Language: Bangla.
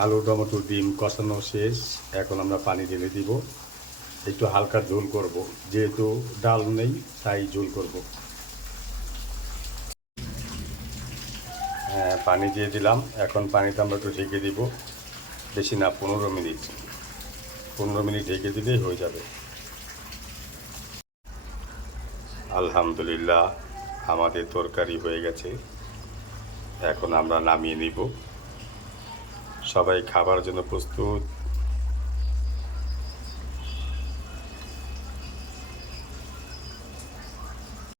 আলু টমেটো ডিম কষানো শেষ। এখন আমরা পানি ঢেলে দিব, একটু হালকা ঝোল করব, যেহেতু ডাল নেই তাই ঝোল করব। হ্যাঁ, পানি দিয়ে দিলাম। এখন পানিতে আমরা একটু ঢেকে দিব, বেশি না, 15 মিনিট। 15 মিনিট ঢেকে দিলেই হয়ে যাবে। আলহামদুলিল্লাহ, আমাদের তরকারি হয়ে গেছে। এখন আমরা নামিয়ে নিব। সবাই খাবার জন্য প্রস্তুত।